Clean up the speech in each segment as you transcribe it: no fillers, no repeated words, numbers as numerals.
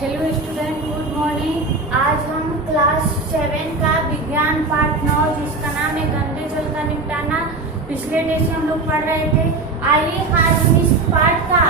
Hello student, good morning. आज हम class 7 का विज्ञान पाठ 9 जिसका नाम है गंदे जल का निपटाना, पिछले डे से हम लोग पढ़ रहे थे। आइए आज हम इस पाठ का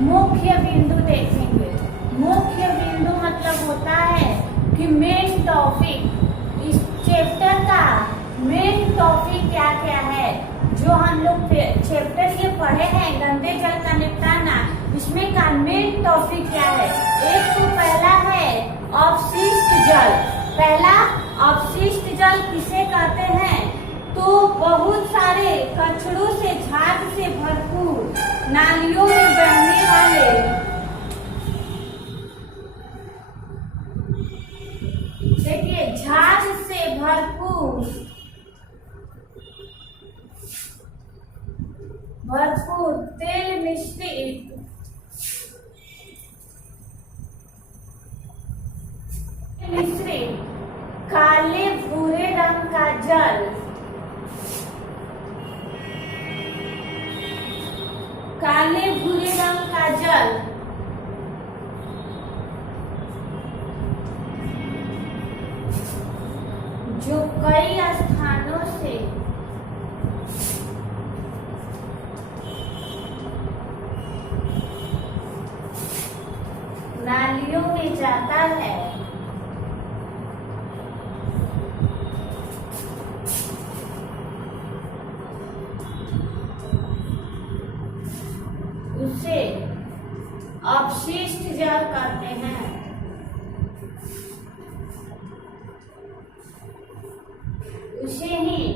मुख्य बिंदु देखेंगे। मुख्य बिंदु मतलब होता है कि मेन टॉपिक, इस चैप्टर का मेन टॉपिक क्या क्या है जो हम लोग चैप्टर ये पढ़े हैं गंदे जल का निपटाना, इसमें का मेन टॉपिक क्या है। एक तो पहला है अपशिष्ट जल। पहला अपशिष्ट जल किसे कहते हैं, तो बहुत सारे कचड़ों से, झाग से भरपूर नालियों में बहने वाले, देखिए झाग से भरपूर तेल मिश्रित काले भूरे रंग का जल, काले भूरे रंग का जल जो कई स्थानों से नालियों में जाता है, उसे अपशिष्ट जल कहते हैं। उसे ही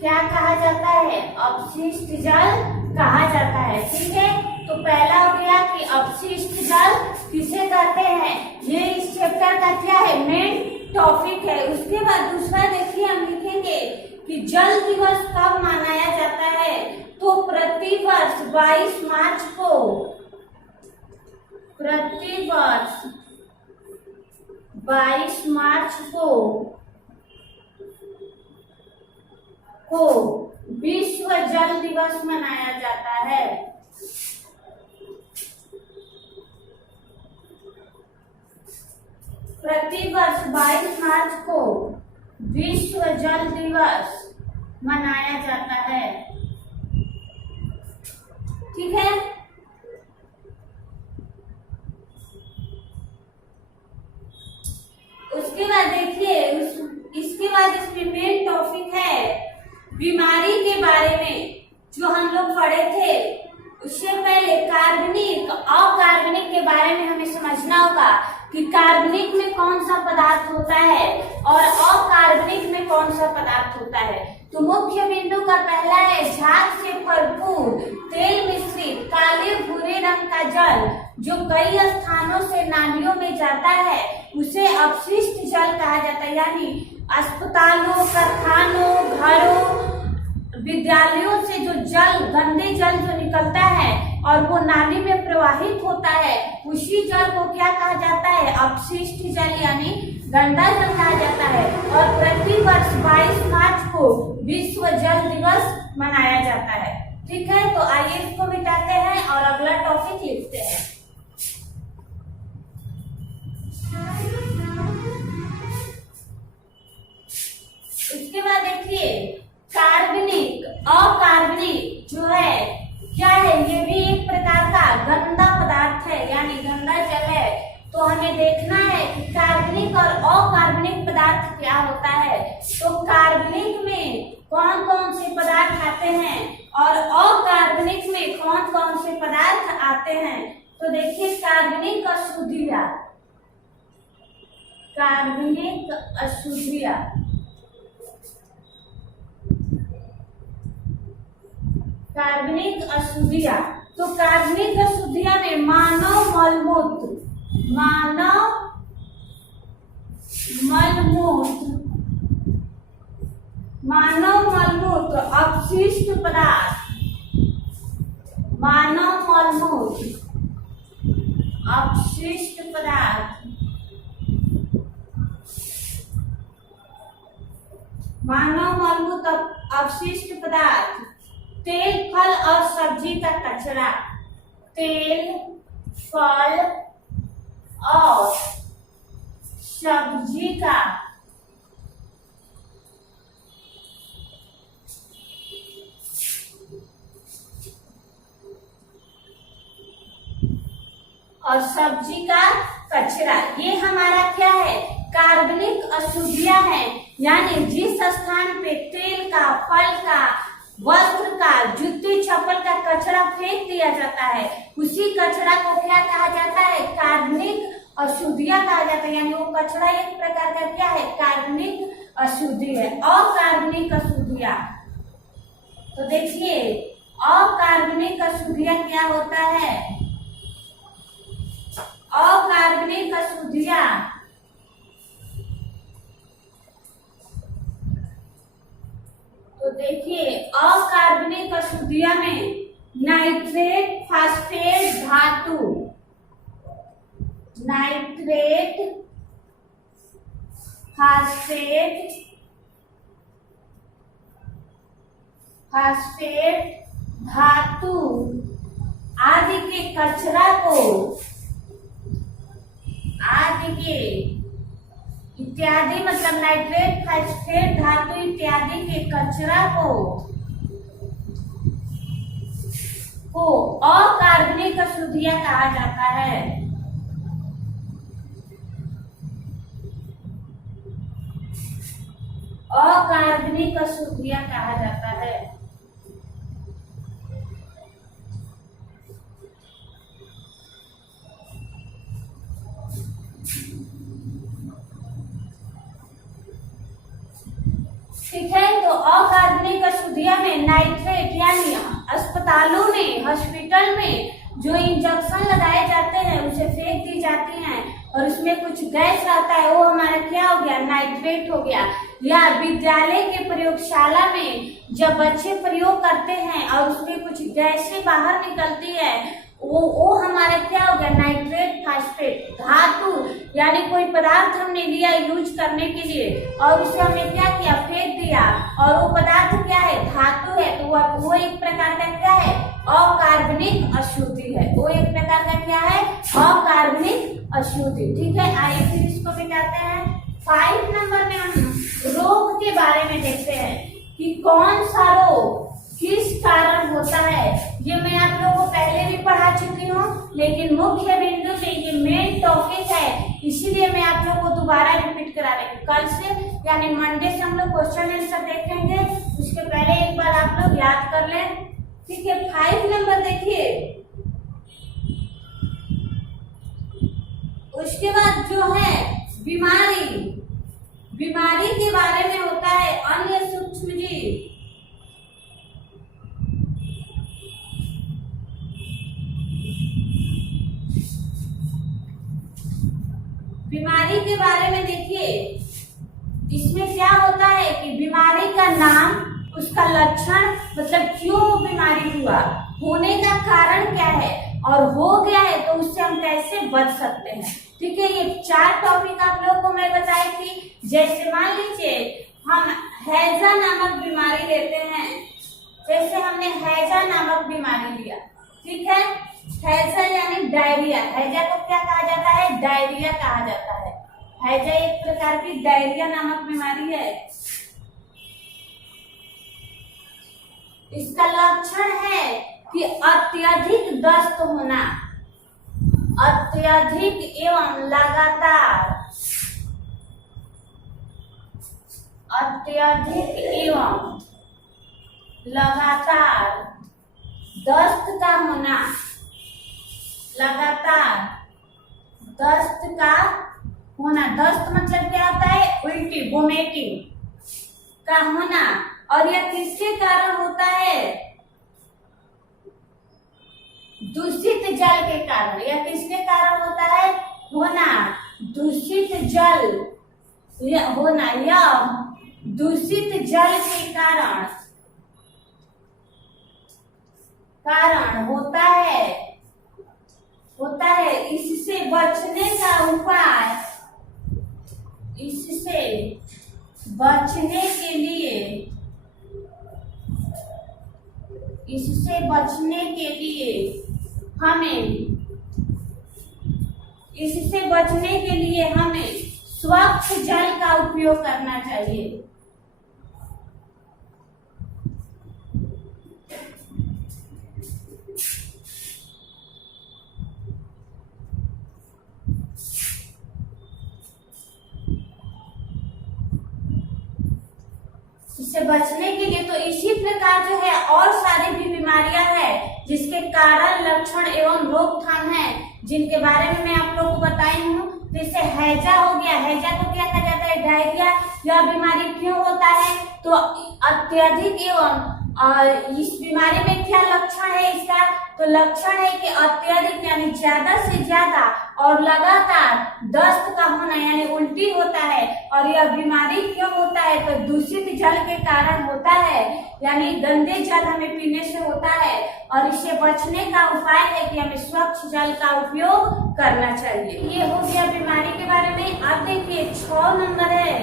क्या कहा जाता है, अपशिष्ट जल कहा जाता है। ठीक है, तो पहला हो गया कि अपशिष्ट जल किसे कहते हैं, ये इस चैप्टर का क्या है, मेन टॉपिक है। उसके बाद दूसरा देखिए हम लिखेंगे कि जल दिवस कब मनाया जाता है, तो प्रतिवर्ष 22 मार्च को, प्रतिवर्ष 22 मार्च को विश्व जल दिवस मनाया जाता है। प्रतिवर्ष 22 मार्च को विश्व जल दिवस मनाया जाता है। ठीक है, उसके बाद देखिए इसके बाद इसमें मेन टॉपिक है बीमारी के बारे में जो हम लोग पढ़े थे। उससे पहले कार्बनिक अकार्बनिक के बारे में हमें समझना होगा कि कार्बनिक में कौन सा पदार्थ होता है और अकार्बनिक में कौन सा पदार्थ होता है। तो मुख्य बिंदु का पहला है झाग से भरपूर तेल मिश्रित काले भूरे रंग का जल जो कई स्थानों से नालियों में जाता है, उसे अपशिष्ट जल कहा जाता है। यानी अस्पतालों, कारखानों, घरों, विद्यालयों से जो जल, गंदे जल जो निकलता है और वो नाली में प्रवाहित होता है, उसी जल को क्या कहा जाता है, अपशिष्ट जल यानी गंदा जल कहा जाता है। और प्रतिवर्ष 22 मार्च को विश्व जल दिवस मनाया जाता है। ठीक है, तो आइए इसको मिटाते हैं और अगला टॉपिक लिखते हैं। उसके बाद देखिए कार्बनिक अकार्बनिक जो है क्या है, ये भी एक प्रकार का गंदा पदार्थ है यानी गंदा जल है। तो हमें देखना है कि कार्बनिक और अकार्बनिक पदार्थ क्या होता है। तो कार्बनिक में कौन कौन से पदार्थ आते हैं और अकार्बनिक में कौन कौन से पदार्थ आते हैं। तो देखिए कार्बनिक अशुद्धियां, कार्बनिक अशुद्धियां, कार्बनिक अशुद्धियां। तो कार्बनिक अशुद्धियां में मानव मलमूत्र, मानव मलमूत्र अपशिष्ट पदार्थ, मानव मलमूत्र अपशिष्ट पदार्थ, मानव मलमूत्र अपशिष्ट पदार्थ, तेल, फल और सब्जी का कचरा, तेल, फल और सब्जी का कचरा, ये हमारा क्या है, कार्बनिक अशुद्धियां हैं। यानी जिस स्थान पे तेल का, फल का, वस्त्र का, जूते चप्पल का कचरा फेंक दिया जाता है, उसी कचरा को क्या कहा जाता है, कार्बनिक अशुद्धियां कहा जाता है। यानी वो कचरा एक प्रकार का क्या है, कार्बनिक अशुद्धि है। अकार्बनिक अशुद्धियां, तो देखिए अकार्बनिक अशुद्धियां क्या होता है, अकार्बनिक अशुद्धियां तो देखिए अकार्बनिक अशुद्धियां में नाइट्रेट, फास्फेट धातु, नाइट्रेट, फास्फेट धातु आदि के कचरा को, आदि के इत्यादि मतलब नाइट्रेट, फास्फेट धातु इत्यादि के कचरा को अकार्बनिक अशुद्धियां कहा जाता है। अकार्बनिक अशुद्धियां कहा जाता है। ठीक है, तो अकार्बनिक अशुद्धियां में नाइट्रेट यानी अस्पतालों में, हॉस्पिटल में जो इंजेक्शन लगाए जाते हैं उसे फेंक दी जाती हैं और उसमें कुछ गैस रहता है, वो हमारा क्या हो गया, नाइट्रेट हो गया। या विद्यालय के प्रयोगशाला में जब बच्चे प्रयोग करते हैं और उसमें कुछ गैसें बाहर निकलती है, वो हमारा क्या हो गया, नाइट्रेट, फास्फेट धातु। यानी कोई पदार्थ हमने लिया यूज करने के लिए और उसे हमने क्या किया, फेंक दिया, और वो पदार्थ क्या है, धातु है, तो वो एक प्रकार का क्या है, अकार्बनिक अशुद्धि है। वो एक प्रकार का क्या है, अकार्बनिक अशुद्धि। ठीक है, आइए फिर इसको मिटाते हैं। 5 नंबर में हम रोग के बारे में देखते हैं कि कौन सा रोग किस कारण होता है। ये मैं आप लोगों को पहले भी पढ़ा चुकी हूँ, लेकिन मुख्य बिंदु पे ये मेन टॉपिक है, इसीलिए मैं आप लोगों को दोबारा रिपीट करा रही हूँ। कल से यानी मंडे से हम लोग क्वेश्चन आंसर देखेंगे, उसके पहले एक बार आप लोग याद कर लें। ठीक है, 5 नंबर देखिए। उसके बाद जो है बीमारी, बीमारी के बारे में होता है अन्य सूक्ष्म जीव। बीमारी के बारे में देखिए, इसमें क्या होता है कि बीमारी का नाम, उसका लक्षण, मतलब क्यों बीमारी हुआ, होने का कारण क्या है, और हो गया है तो उससे हम कैसे बच सकते हैं। ठीक है, ये 4 टॉपिक आप लोगों को मैं बताई थी। जैसे मान लीजिए हम हैजा नामक बीमारी लेते हैं, जैसे हमने हैजा नामक बीमारी लिया, ठीक है, हैजा यानी डायरिया। हैजा को क्या कहा जाता है, डायरिया कहा जाता है। हैजा एक प्रकार की डायरिया नामक बीमारी है। इसका लक्षण है कि अत्यधिक दस्त होना, अत्यधिक एवं लगातार, अत्यधिक एवं लगातार दस्त का होना, लगातार दस्त का होना। दस्त मतलब क्या होता है, उल्टी, वोमिटिंग का होना। और यह किसके कारण होता है, दूषित जल के कारण। यह किसके कारण होता है, होना दूषित जल, यह होना, यह दूषित जल के कारण होता है। इससे बचने का उपाय, इससे बचने के लिए, इससे बचने के लिए हमें इससे बचने के लिए हमें स्वच्छ जल का उपयोग करना चाहिए। इससे बचने के लिए तो इसी प्रकार जो है और सारी भी बीमारियां हैं जिसके कारण, लक्षण एवं रोकथाम है, जिनके बारे में मैं आप लोगों को बताई हूँ। जैसे हैजा हो गया, हैजा को क्या कहा जाता है? डायरिया। यह बीमारी क्यों होता है? तो अत्यधिक एवं इस बीमारी में क्या लक्षण है इसका? तो लक्षण है कि अत्यधिक यानी ज्यादा से ज्यादा और लगातार दस्त का होना यानी उल्टी होता है। और यह बीमारी क्यों होता है? तो दूषित जल के कारण होता है, यानी गंदे जल हमें पीने से होता है। और इससे बचने का उपाय है कि हमें स्वच्छ जल का उपयोग करना चाहिए। ये हो गया बीमारी के बारे में। अब देखिए 6 नंबर है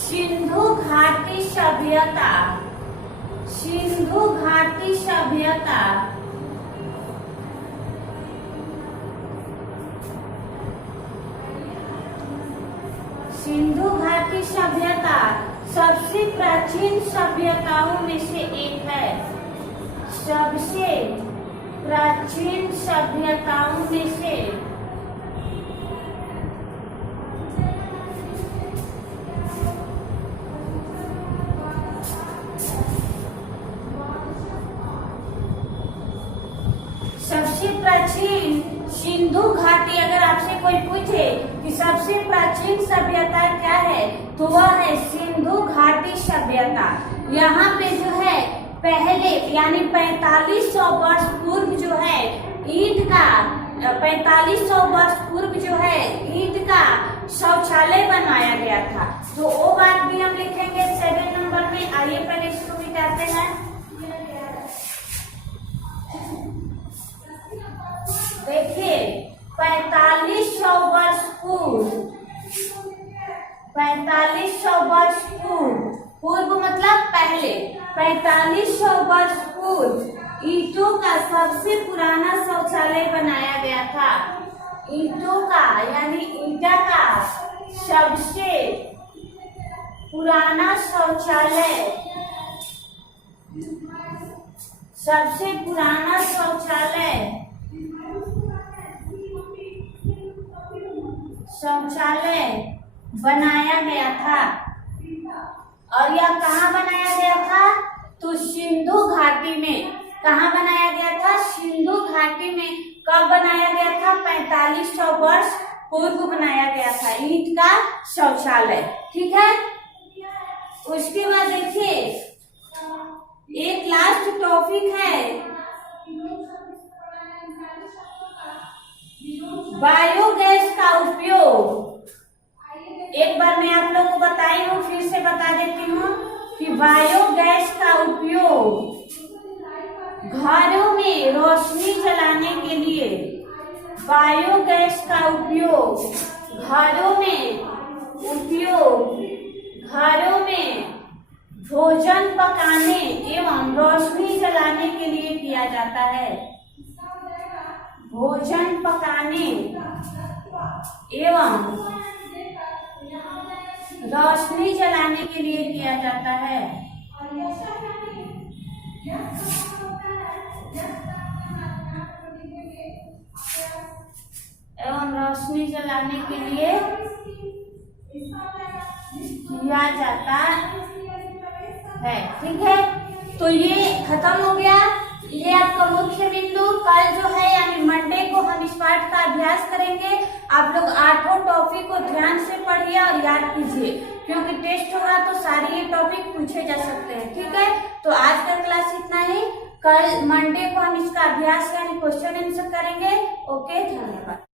सिंधु घाटी सभ्यता। सिंधु घाटी सभ्यता सिंधु घाटी सभ्यता सबसे प्राचीन सभ्यताओं में से एक है। सबसे प्राचीन सभ्यताओं में से सबसे प्राचीन सिंधु घाटी। अगर आपसे कोई पूछे कि सबसे प्राचीन सभ्यता क्या है, तो वह है सिंधु घाटी सभ्यता। यहाँ पे जो है पहले यानी 4500 वर्ष पूर्व जो है ईंट का 4500 वर्ष पूर्व जो है ईंट का शौचालय बनाया गया था। तो वो बात भी हम लिखेंगे 7 नंबर में। आइए पहले इसको मिटाते हैं। देखिए 4500 वर्ष पूर्व, 4500 वर्ष पूर्व मतलब पहले, 4500 वर्ष पूर्व ईंटों का सबसे पुराना शौचालय बनाया गया था। ईंटों का यानी ईंटा का सबसे पुराना शौचालय, सबसे पुराना शौचालय बनाया गया था। और यह कहाँ बनाया गया था? तो सिंधु घाटी में। कहाँ बनाया गया था? सिंधु घाटी में। कब बनाया गया था? 4500 वर्ष पूर्व बनाया गया था ईंट का शौचालय। ठीक है। उसके बाद देखिए एक लास्ट टॉपिक है बायोगैस का उपयोग। एक बार मैं आप लोग को बताई हूँ, फिर से बता देती हूँ कि बायोगैस का उपयोग घरों में रोशनी जलाने के लिए, बायोगैस का उपयोग घरों में भोजन पकाने एवं रोशनी जलाने के लिए किया जाता है। भोजन पकाने एवं रोशनी जलाने के लिए किया जाता है। एवं रोशनी जलाने के लिए किया जाता है। ठीक है। तो ये खत्म हो गया। ये आपका मुख्य बिंदु। कल जो है यानी मंडे को हम इस पाठ का अभ्यास करेंगे। आप लोग 8 टॉपिक को ध्यान से पढ़िए और याद कीजिए, क्योंकि टेस्ट होगा तो सारे ये टॉपिक पूछे जा सकते हैं। ठीक है। तो आज का क्लास इतना ही। कल मंडे को हम इसका अभ्यास यानी क्वेश्चन आंसर करेंगे। ओके, धन्यवाद।